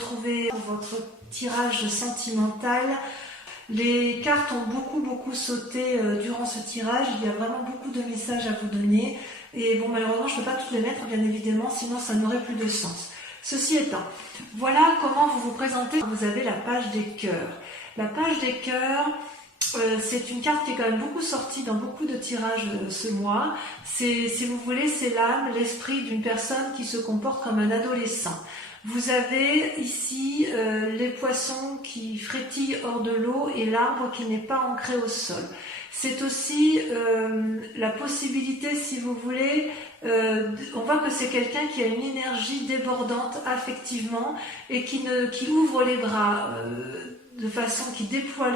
retrouver pour votre tirage sentimental. Les cartes ont beaucoup sauté durant ce tirage. Il y a vraiment beaucoup de messages à vous donner. Et bon, malheureusement, je ne peux pas toutes les mettre, bien évidemment, sinon ça n'aurait plus de sens. Ceci étant, voilà comment vous vous présentez. Vous avez la page des cœurs. La page des cœurs, c'est une carte qui est quand même beaucoup sortie dans beaucoup de tirages ce mois. Si vous voulez, c'est l'âme, l'esprit d'une personne qui se comporte comme un adolescent. Vous avez ici les poissons qui frétillent hors de l'eau et l'arbre qui n'est pas ancré au sol. C'est aussi la possibilité, si vous voulez, on voit que c'est quelqu'un qui a une énergie débordante affectivement et qui ouvre les bras de façon qui déploie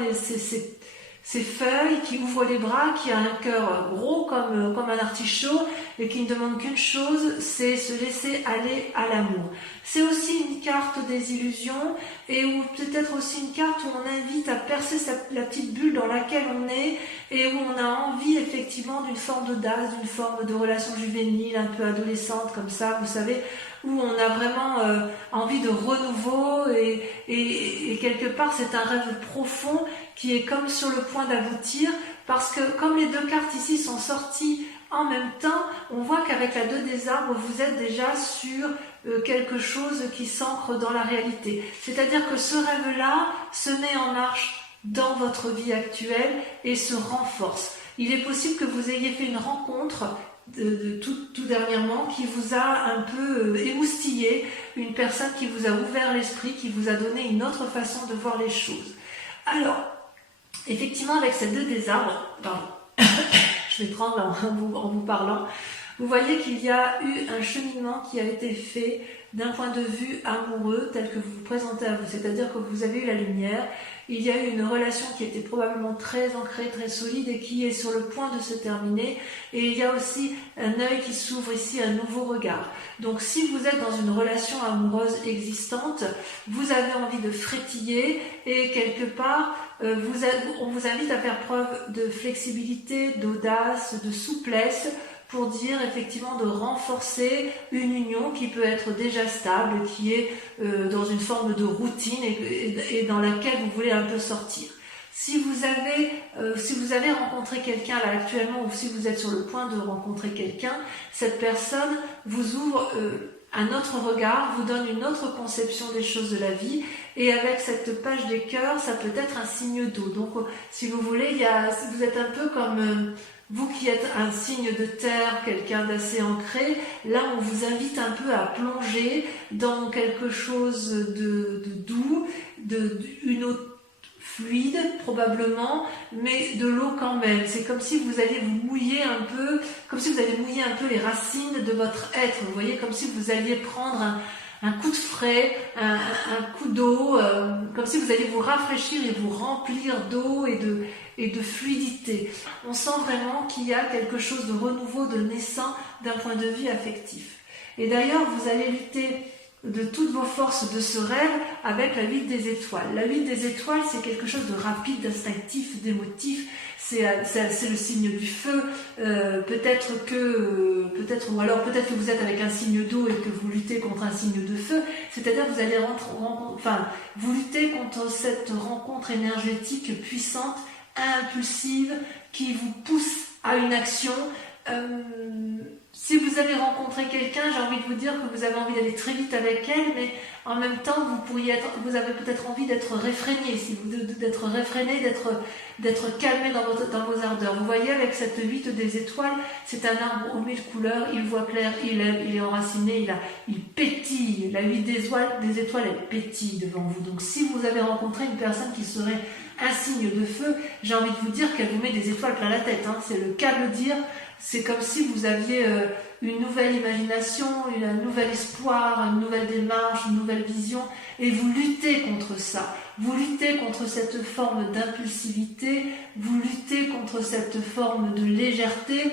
ses feuilles, qui ouvre les bras, qui a un cœur gros comme un artichaut et qui ne demande qu'une chose, c'est se laisser aller à l'amour. C'est aussi une carte des illusions et ou peut-être aussi une carte où on invite à percer la petite bulle dans laquelle on est et où on a envie effectivement d'une forme d'audace, d'une forme de relation juvénile, un peu adolescente comme ça, vous savez, où on a vraiment envie de renouveau et quelque part c'est un rêve profond qui est comme sur le point d'aboutir parce que comme les deux cartes ici sont sorties en même temps, on voit qu'avec la 2 des arbres, vous êtes déjà sur quelque chose qui s'ancre dans la réalité. C'est-à-dire que ce rêve-là se met en marche dans votre vie actuelle et se renforce. Il est possible que vous ayez fait une rencontre tout dernièrement qui vous a un peu émoustillé, une personne qui vous a ouvert l'esprit, qui vous a donné une autre façon de voir les choses. Alors, effectivement, avec ces 2 des arbres, pardon, je vais prendre en vous parlant, vous voyez qu'il y a eu un cheminement qui a été fait d'un point de vue amoureux tel que vous vous présentez à vous, c'est-à-dire que vous avez eu la lumière, il y a eu une relation qui était probablement très ancrée, très solide et qui est sur le point de se terminer et il y a aussi un œil qui s'ouvre ici, un nouveau regard. Donc si vous êtes dans une relation amoureuse existante, vous avez envie de frétiller et quelque part on vous invite à faire preuve de flexibilité, d'audace, de souplesse pour dire effectivement de renforcer une union qui peut être déjà stable, qui est dans une forme de routine et dans laquelle vous voulez un peu sortir. Si vous avez rencontré quelqu'un là actuellement ou si vous êtes sur le point de rencontrer quelqu'un, cette personne vous ouvre un autre regard, vous donne une autre conception des choses de la vie et avec cette page des cœurs, ça peut être un signe d'eau. Donc si vous voulez, vous êtes un peu comme vous qui êtes un signe de terre, quelqu'un d'assez ancré, là on vous invite un peu à plonger dans quelque chose de doux, une eau fluide probablement, mais de l'eau quand même. C'est comme si vous alliez vous mouiller un peu, comme si vous alliez mouiller un peu les racines de votre être. Vous voyez, comme si vous alliez prendre un coup de frais, un coup d'eau, comme si vous alliez vous rafraîchir et vous remplir d'eau et de fluidité. On sent vraiment qu'il y a quelque chose de renouveau, de naissant d'un point de vue affectif. Et d'ailleurs, vous allez lutter de toutes vos forces de ce rêve avec la 8 des étoiles. La 8 des étoiles, c'est quelque chose de rapide, d'instinctif, d'émotif. C'est le signe du feu. Peut-être que vous êtes avec un signe d'eau et que vous luttez contre un signe de feu. C'est-à-dire que vous allez vous luttez contre cette rencontre énergétique puissante, impulsive, qui vous pousse à une action. Si vous avez rencontré quelqu'un, j'ai envie de vous dire que vous avez envie d'aller très vite avec elle, mais en même temps, vous avez peut-être envie d'être réfréné, d'être calmé dans vos ardeurs. Vous voyez, avec cette 8 des étoiles, c'est un arbre aux 1000 couleurs, il voit clair, il est enraciné, il pétille. La 8 des étoiles, elle pétille devant vous. Donc si vous avez rencontré une personne qui serait un signe de feu, j'ai envie de vous dire qu'elle vous met des étoiles plein la tête, hein. C'est le cas de le dire. C'est comme si vous aviez une nouvelle imagination, un nouvel espoir, une nouvelle démarche, une nouvelle vision, et vous luttez contre ça. Vous luttez contre cette forme d'impulsivité, vous luttez contre cette forme de légèreté,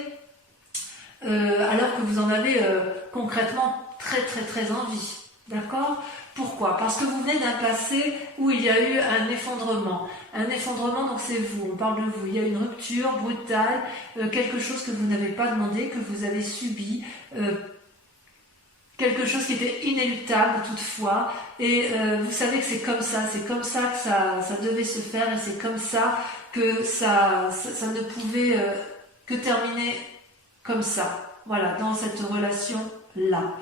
alors que vous en avez concrètement très très très envie. D'accord ? Pourquoi ? Parce que vous venez d'un passé où il y a eu un effondrement. Un effondrement, donc c'est vous, on parle de vous. Il y a une rupture brutale, quelque chose que vous n'avez pas demandé, que vous avez subi, quelque chose qui était inéluctable toutefois, et vous savez que c'est comme ça que ça devait se faire, et c'est comme ça que ça ne pouvait que terminer comme ça, voilà, dans cette relation-là.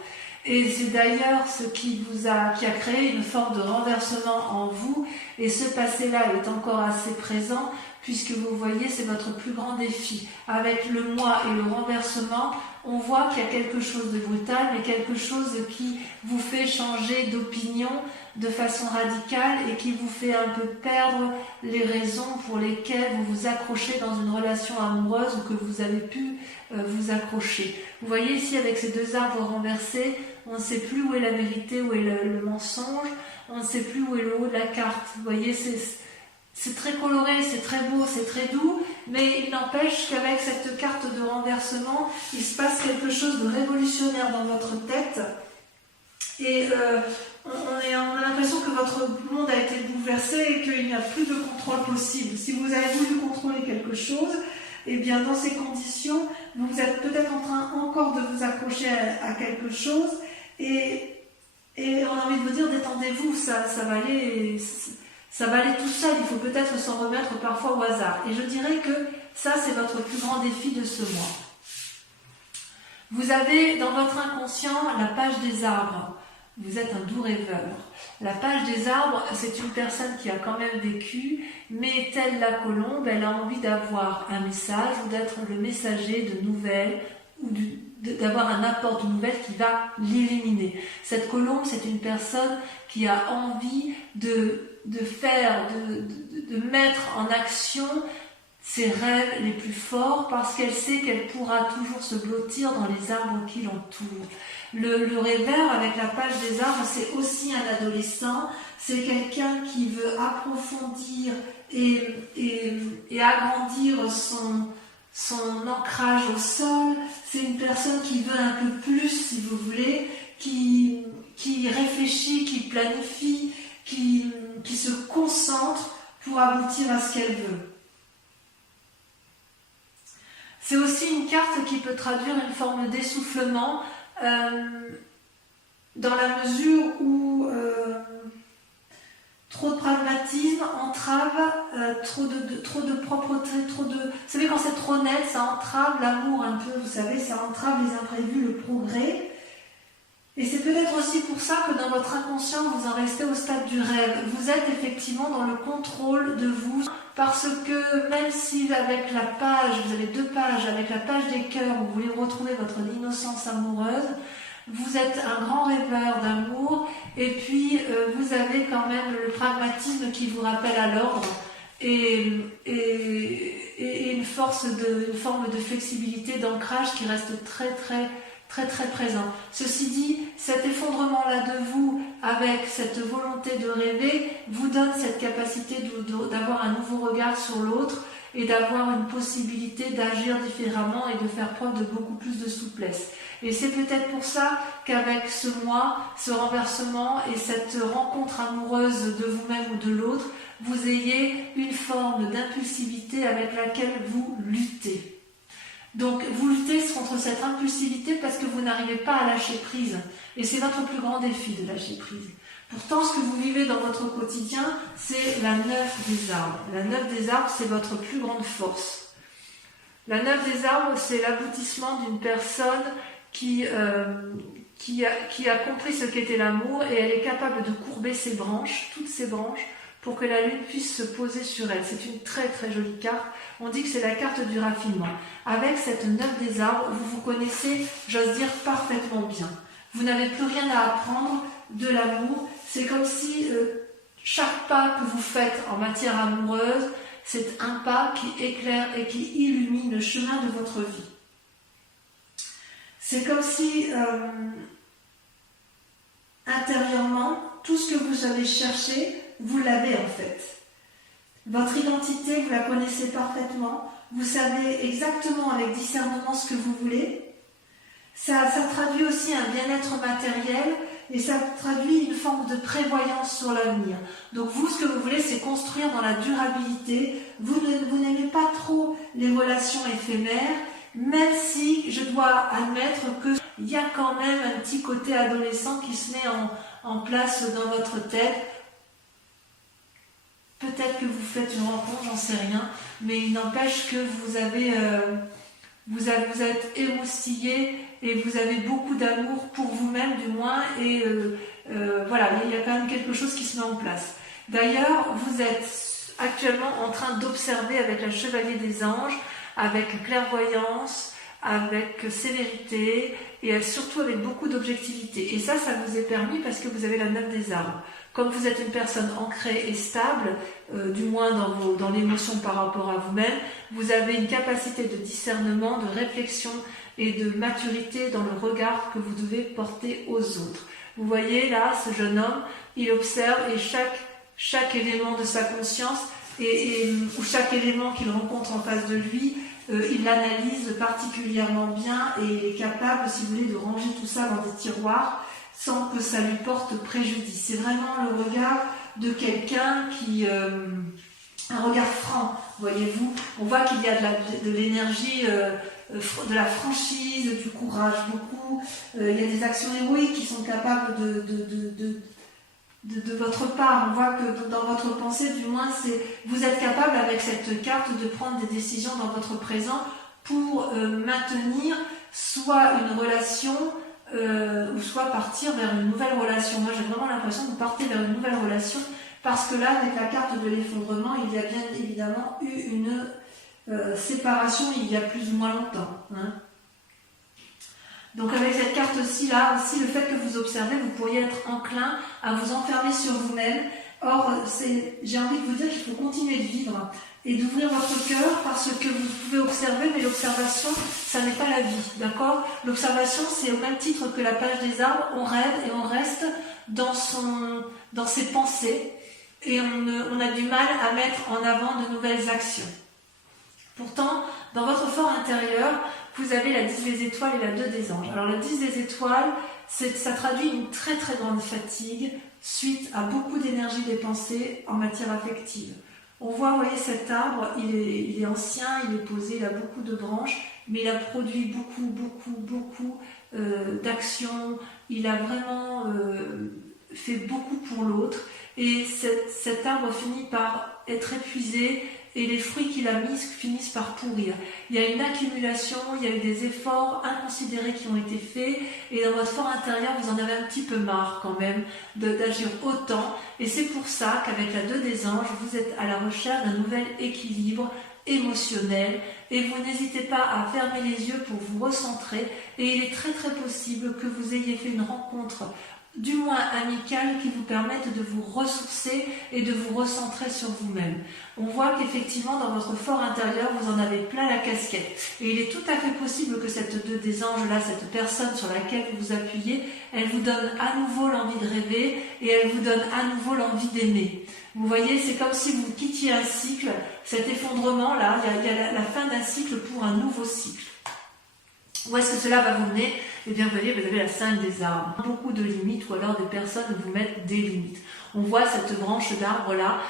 Et c'est d'ailleurs ce qui a créé une forme de renversement en vous, et ce passé-là est encore assez présent, puisque vous voyez, c'est votre plus grand défi. Avec le moi et le renversement, on voit qu'il y a quelque chose de brutal, mais quelque chose qui vous fait changer d'opinion de façon radicale et qui vous fait un peu perdre les raisons pour lesquelles vous vous accrochez dans une relation amoureuse ou que vous avez pu vous accrocher. Vous voyez ici, avec ces deux arbres renversés, on ne sait plus où est la vérité, où est le mensonge, on ne sait plus où est le haut de la carte. Vous voyez, c'est très coloré, c'est très beau, c'est très doux, mais il n'empêche qu'avec cette carte de renversement, il se passe quelque chose de révolutionnaire dans votre tête, et on a l'impression que votre monde a été bouleversé et qu'il n'y a plus de contrôle possible. Si vous avez voulu contrôler quelque chose, et bien dans ces conditions, vous êtes peut-être en train encore de vous accrocher à quelque chose, et on a envie de vous dire, détendez-vous, ça va aller... Ça va aller tout seul, il faut peut-être s'en remettre parfois au hasard. Et je dirais que ça, c'est votre plus grand défi de ce mois. Vous avez dans votre inconscient la page des arbres. Vous êtes un doux rêveur. La page des arbres, c'est une personne qui a quand même vécu, mais telle la colombe, elle a envie d'avoir un message ou d'être le messager de nouvelles ou d'avoir un apport de nouvelles qui va l'illuminer. Cette colombe, c'est une personne qui a envie de mettre en action ses rêves les plus forts, parce qu'elle sait qu'elle pourra toujours se blottir dans les arbres qui l'entourent. Le rêveur avec la page des arbres, c'est aussi un adolescent, c'est quelqu'un qui veut approfondir et agrandir son ancrage au sol. C'est une personne qui veut un peu plus, si vous voulez, qui réfléchit, qui planifie, qui se concentre pour aboutir à ce qu'elle veut. C'est aussi une carte qui peut traduire une forme d'essoufflement, dans la mesure où trop de pragmatisme entrave, trop de propreté, vous savez, quand c'est trop net, ça entrave l'amour un peu, vous savez, ça entrave les imprévus, le progrès. Et c'est peut-être aussi pour ça que dans votre inconscient, vous en restez au stade du rêve. Vous êtes effectivement dans le contrôle de vous, parce que même si avec la page, vous avez deux pages, avec la page des cœurs, vous voulez retrouver votre innocence amoureuse, vous êtes un grand rêveur d'amour, et puis vous avez quand même le pragmatisme qui vous rappelle à l'ordre, et une forme de flexibilité, d'ancrage qui reste très présent. Ceci dit, cet effondrement-là de vous, avec cette volonté de rêver, vous donne cette capacité d'avoir un nouveau regard sur l'autre et d'avoir une possibilité d'agir différemment et de faire preuve de beaucoup plus de souplesse. Et c'est peut-être pour ça qu'avec ce mois, ce renversement et cette rencontre amoureuse de vous-même ou de l'autre, vous ayez une forme d'impulsivité avec laquelle vous luttez. Donc vous luttez contre cette impulsivité parce que vous n'arrivez pas à lâcher prise. Et c'est votre plus grand défi de lâcher prise. Pourtant, ce que vous vivez dans votre quotidien, c'est la 9 des arbres. La 9 des arbres, c'est votre plus grande force. La 9 des arbres, c'est l'aboutissement d'une personne qui a compris ce qu'était l'amour, et elle est capable de courber ses branches, toutes ses branches, pour que la lune puisse se poser sur elle. C'est une très jolie carte. On dit que c'est la carte du raffinement. Avec cette 9 des arbres, vous vous connaissez, j'ose dire, parfaitement bien. Vous n'avez plus rien à apprendre de l'amour. C'est comme si chaque pas que vous faites en matière amoureuse, c'est un pas qui éclaire et qui illumine le chemin de votre vie. C'est comme si, intérieurement, tout ce que vous avez cherché, vous l'avez en fait. Votre identité, vous la connaissez parfaitement. Vous savez exactement avec discernement ce que vous voulez. Ça traduit aussi un bien-être matériel, et ça traduit une forme de prévoyance sur l'avenir. Donc vous, ce que vous voulez, c'est construire dans la durabilité. Vous n'aimez pas trop les relations éphémères, même si je dois admettre que il y a quand même un petit côté adolescent qui se met en place dans votre tête. Peut-être que vous faites une rencontre, j'en sais rien, mais il n'empêche que vous êtes émoustillé et vous avez beaucoup d'amour pour vous-même du moins, et voilà, il y a quand même quelque chose qui se met en place. D'ailleurs, vous êtes actuellement en train d'observer avec la Chevalier des Anges, avec clairvoyance, avec sévérité et surtout avec beaucoup d'objectivité. Et ça vous est permis parce que vous avez la 9 des arbres. Comme vous êtes une personne ancrée et stable, du moins dans l'émotion par rapport à vous-même, vous avez une capacité de discernement, de réflexion et de maturité dans le regard que vous devez porter aux autres. Vous voyez là, ce jeune homme, il observe et chaque élément de sa conscience ou chaque élément qu'il rencontre en face de lui, il l'analyse particulièrement bien et il est capable, si vous voulez, de ranger tout ça dans des tiroirs sans que ça lui porte préjudice. C'est vraiment le regard de quelqu'un qui... un regard franc, voyez-vous. On voit qu'il y a de l'énergie, de la franchise, du courage, beaucoup. Il y a des actions héroïques qui sont capables de votre part. On voit que dans votre pensée, du moins, vous êtes capable avec cette carte de prendre des décisions dans votre présent pour maintenir soit une relation ou soit partir vers une nouvelle relation. Moi, j'ai vraiment l'impression que vous partez vers une nouvelle relation parce que là, avec la carte de l'effondrement, il y a bien évidemment eu une séparation il y a plus ou moins longtemps. Hein. Donc avec cette carte-ci, là aussi, le fait que vous observez, vous pourriez être enclin à vous enfermer sur vous-même. Or, j'ai envie de vous dire qu'il faut continuer de vivre et d'ouvrir votre cœur parce que vous pouvez observer, mais l'observation, ça n'est pas la vie, d'accord? L'observation, c'est au même titre que la page des arbres, on rêve et on reste dans ses pensées et on a du mal à mettre en avant de nouvelles actions. Pourtant, dans votre fort intérieur, vous avez la 10 des étoiles et la 2 des anges. Alors la 10 des étoiles, ça traduit une très très grande fatigue suite à beaucoup d'énergie dépensée en matière affective. On voit, vous voyez, cet arbre, il est ancien, il est posé, il a beaucoup de branches, mais il a produit beaucoup d'actions, il a vraiment fait beaucoup pour l'autre, et cet arbre finit par être épuisé, et les fruits qu'il a mis finissent par pourrir. Il y a une accumulation, il y a eu des efforts inconsidérés qui ont été faits, et dans votre fort intérieur, vous en avez un petit peu marre quand même d'agir autant, et c'est pour ça qu'avec la 2 des anges, vous êtes à la recherche d'un nouvel équilibre émotionnel, et vous n'hésitez pas à fermer les yeux pour vous recentrer, et il est très très possible que vous ayez fait une rencontre du moins amicale qui vous permette de vous ressourcer et de vous recentrer sur vous-même. On voit qu'effectivement dans votre fort intérieur vous en avez plein la casquette et il est tout à fait possible que cette 2 des anges là, cette personne sur laquelle vous vous appuyez, elle vous donne à nouveau l'envie de rêver et elle vous donne à nouveau l'envie d'aimer. Vous voyez, c'est comme si vous quittiez un cycle, cet effondrement là, il y a la fin d'un cycle pour un nouveau cycle. Où est-ce que cela va vous mener? Eh bien, vous voyez, vous avez la 5 des arbres. Beaucoup de limites, ou alors des personnes vous mettent des limites. On voit cette branche d'arbre-là,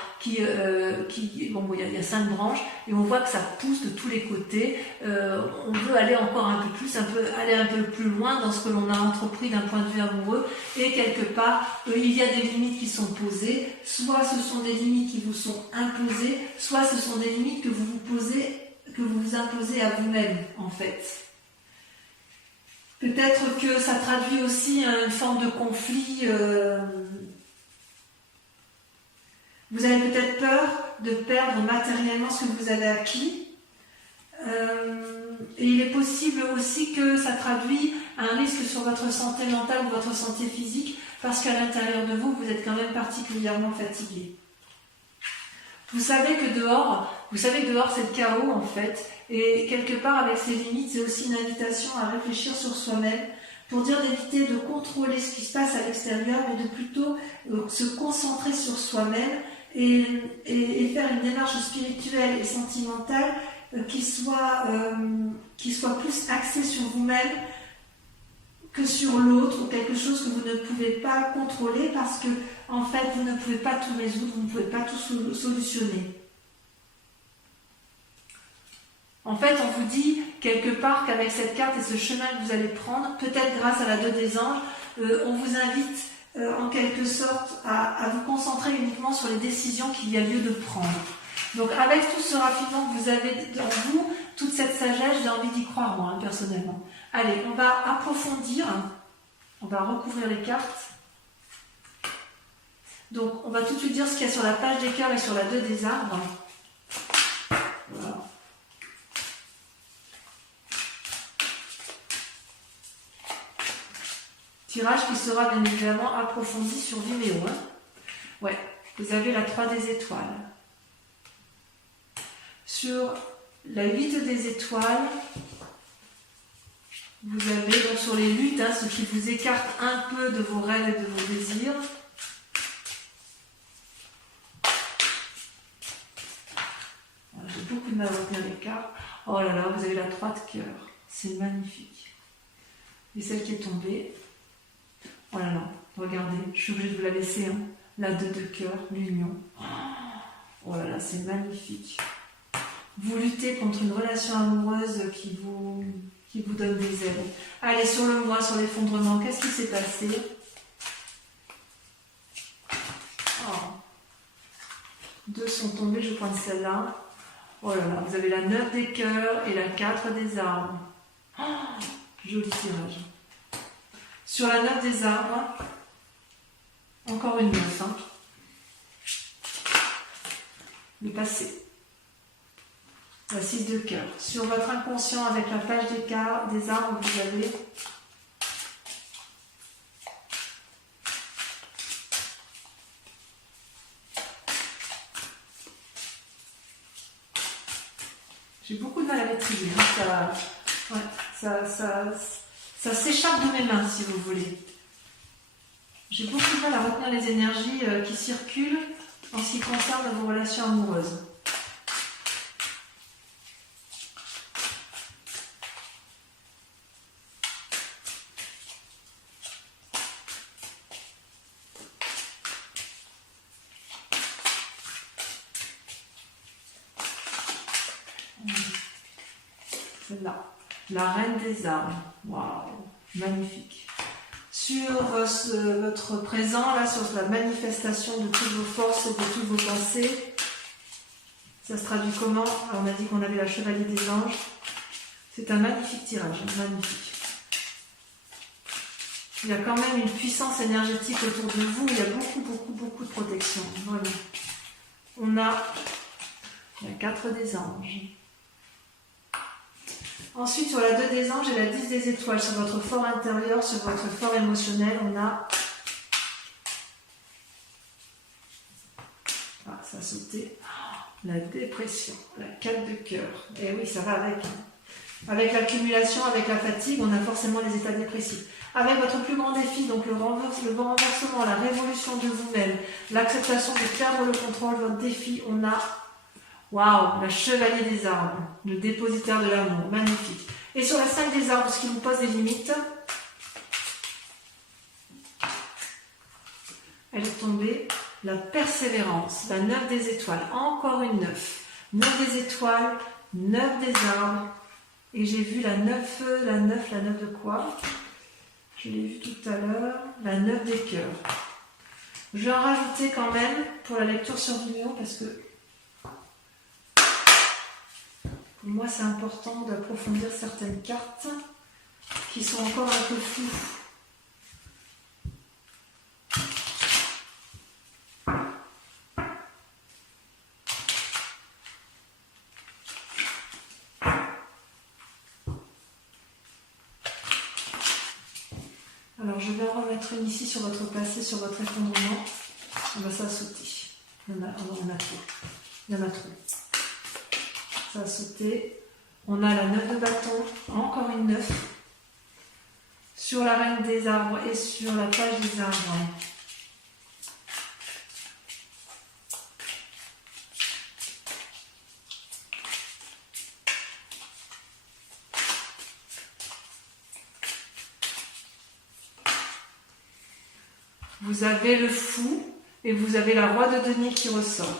bon, il y a 5 branches, et on voit que ça pousse de tous les côtés. On veut aller encore un peu plus, aller un peu plus loin dans ce que l'on a entrepris d'un point de vue amoureux, et quelque part, il y a des limites qui sont posées, soit ce sont des limites qui vous sont imposées, soit ce sont des limites que vous vous imposez à vous-même, en fait. Peut-être que ça traduit aussi une forme de conflit. Vous avez peut-être peur de perdre matériellement ce que vous avez acquis. Et il est possible aussi que ça traduit un risque sur votre santé mentale ou votre santé physique, parce qu'à l'intérieur de vous, vous êtes quand même particulièrement fatigué. Vous savez que dehors c'est le chaos en fait, et quelque part avec ces limites, c'est aussi une invitation à réfléchir sur soi-même, pour dire d'éviter de contrôler ce qui se passe à l'extérieur, mais de plutôt se concentrer sur soi-même et faire une démarche spirituelle et sentimentale qui soit plus axée sur vous-même que sur l'autre, ou quelque chose que vous ne pouvez pas contrôler parce que en fait vous ne pouvez pas tout résoudre, vous ne pouvez pas tout solutionner. En fait, on vous dit, quelque part qu'avec cette carte et ce chemin que vous allez prendre, peut-être grâce à la 2 des anges, on vous invite en quelque sorte à vous concentrer uniquement sur les décisions qu'il y a lieu de prendre. Donc avec tout ce raffinement que vous avez en vous, toute cette sagesse, j'ai envie d'y croire moi, personnellement. Allez, on va approfondir, on va recouvrir les cartes. Donc on va tout de suite dire ce qu'il y a sur la page des cœurs et sur la 2 des arbres. Voilà. Tirage qui sera bien évidemment approfondi sur Vimeo. Hein. Ouais, vous avez la 3 des étoiles. Sur la 8 des étoiles, vous avez donc sur les luttes, ce qui vous écarte un peu de vos rêves et de vos désirs. Voilà, j'ai beaucoup de mal à retenir les cartes. Oh là là, vous avez la 3 de cœur. C'est magnifique. Et celle qui est tombée. Oh là là, regardez, je suis obligée de vous la laisser. Hein. La 2 de cœur, l'union. Oh là là, c'est magnifique. Vous luttez contre une relation amoureuse qui vous donne des ailes. Allez, sur le mois, sur l'effondrement, qu'est-ce qui s'est passé? Oh. 2 sont tombés, je prends celle-là. Oh là là, vous avez la 9 des cœurs et la 4 des arbres. Oh, joli tirage. Sur la 9 des arbres, encore une 9. Hein. Le passé. La 6 de cœur. Sur votre inconscient, avec la page des arbres, vous avez j'ai beaucoup de mal à maîtriser. Hein. Ça s'échappe de mes mains, si vous voulez. J'ai beaucoup de mal à retenir les énergies qui circulent en ce qui concerne vos relations amoureuses. Celle-là, la reine des arbres. Waouh, magnifique. Sur votre présent, là, sur la manifestation de toutes vos forces et de toutes vos pensées, ça se traduit comment? Alors, on a dit qu'on avait la chevalier des anges. C'est un magnifique tirage, magnifique. Il y a quand même une puissance énergétique autour de vous. Il y a beaucoup de protection. Voilà. On a la 4 des anges. Ensuite, sur la 2 des anges et la 10 des étoiles, sur votre fort intérieur, sur votre fort émotionnel, on a... Ah, ça a sauté. La dépression, la 4 de cœur. Et oui, ça va avec. Avec l'accumulation, avec la fatigue, on a forcément les états dépressifs. Avec votre plus grand défi, donc le renversement, la révolution de vous-même, l'acceptation de perdre le contrôle, votre défi, on a... Waouh, la chevalier des arbres, le dépositaire de l'amour, magnifique. Et sur la 5 des arbres, ce qui vous pose des limites, elle est tombée, la persévérance, la 9 des étoiles, encore une 9. 9 des étoiles, 9 des arbres, et j'ai vu la 9 de quoi? Je l'ai vu tout à l'heure, la 9 des cœurs. Je vais en rajouter quand même pour la lecture sur Vimeo parce que pour moi, c'est important d'approfondir certaines cartes qui sont encore un peu floues. Alors, je vais en remettre une ici sur votre passé, sur votre effondrement. Ça a sauté. Il y en a trop. Il y en a trop. Ça a sauté. On a la 9 de bâton, encore une 9. Sur la reine des arbres et sur la page des arbres. Vous avez le fou et vous avez la roi de denier qui ressort.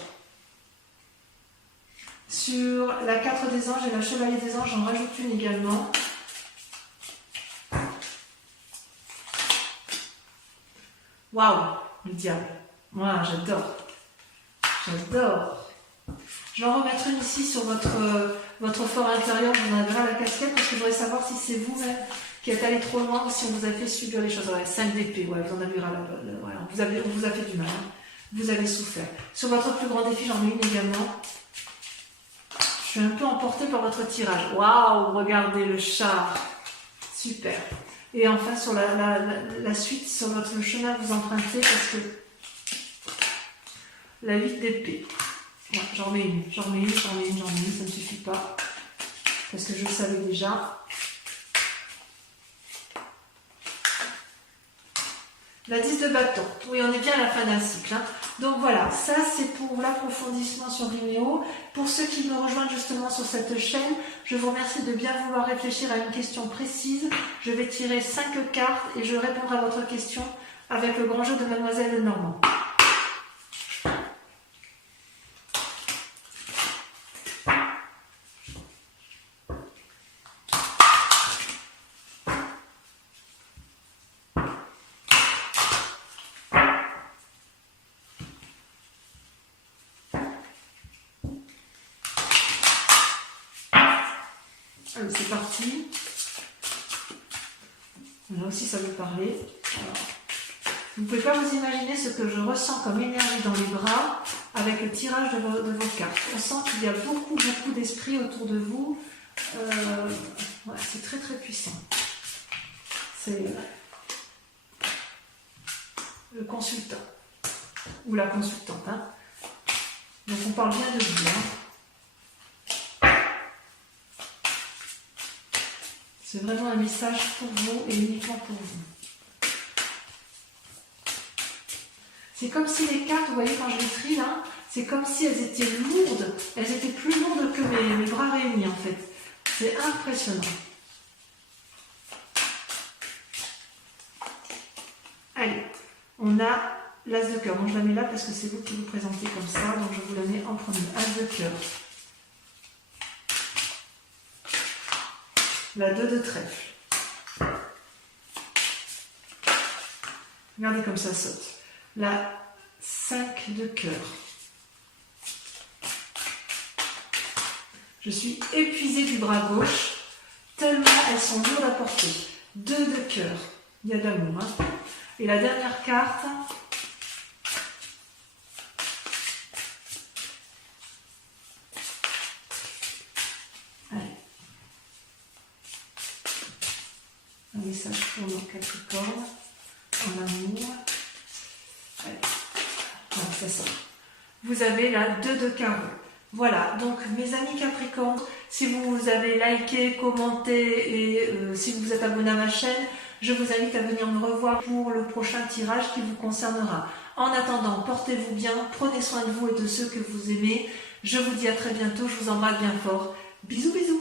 Sur la 4 des anges et la chevalier des anges, j'en rajoute une également. Waouh, le diable. Moi, j'adore. J'adore. Je vais en remettre une ici sur votre fort intérieur. Vous en avez la casquette parce que je voudrais savoir si c'est vous-même qui êtes allé trop loin ou si on vous a fait subir les choses. Ouais, 5 d'épée, ouais, vous en avez ras la balle. On vous a fait du mal. Hein. Vous avez souffert. Sur votre plus grand défi, j'en mets une également. Je suis un peu emportée par votre tirage. Waouh, regardez le char. Super. Et enfin, sur la suite, sur le chemin que vous empruntez, parce que la 8 d'épée. Ouais, j'en mets une, ça ne suffit pas. Parce que je le savais déjà. La 10 de bâton. Oui, on est bien à la fin d'un cycle. Hein. Donc voilà, ça c'est pour l'approfondissement sur Vimeo. Pour ceux qui me rejoignent justement sur cette chaîne, je vous remercie de bien vouloir réfléchir à une question précise. Je vais tirer 5 cartes et je répondrai à votre question avec le grand jeu de Mademoiselle Lenormand. Allez, c'est parti. Là aussi, ça veut parler. Alors, vous ne pouvez pas vous imaginer ce que je ressens comme énergie dans les bras avec le tirage de vos cartes. On sent qu'il y a beaucoup d'esprit autour de vous. Ouais, c'est très très puissant. C'est le consultant ou la consultante. Hein. Donc on parle bien de vous. Hein. C'est vraiment un message pour vous et uniquement pour vous. C'est comme si les cartes, vous voyez quand je les trie là, c'est comme si elles étaient lourdes. Elles étaient plus lourdes que mes bras réunis en fait. C'est impressionnant. Allez, on a l'as de cœur. Moi je la mets là parce que c'est vous qui vous présentez comme ça, donc je vous la mets en premier. As de cœur. La 2 de trèfle. Regardez comme ça saute. La 5 de cœur. Je suis épuisée du bras gauche, tellement elles sont lourdes à porter. 2 de cœur. Il y a d'amour. Hein. Et la dernière carte. Un message pour nos Capricornes, en amour. Allez, voilà, c'est ça. Vous avez la 2 de carreau. Voilà, donc mes amis Capricornes, si vous avez liké, commenté et si vous êtes abonné à ma chaîne, je vous invite à venir me revoir pour le prochain tirage qui vous concernera. En attendant, portez-vous bien, prenez soin de vous et de ceux que vous aimez. Je vous dis à très bientôt, je vous embrasse bien fort. Bisous bisous.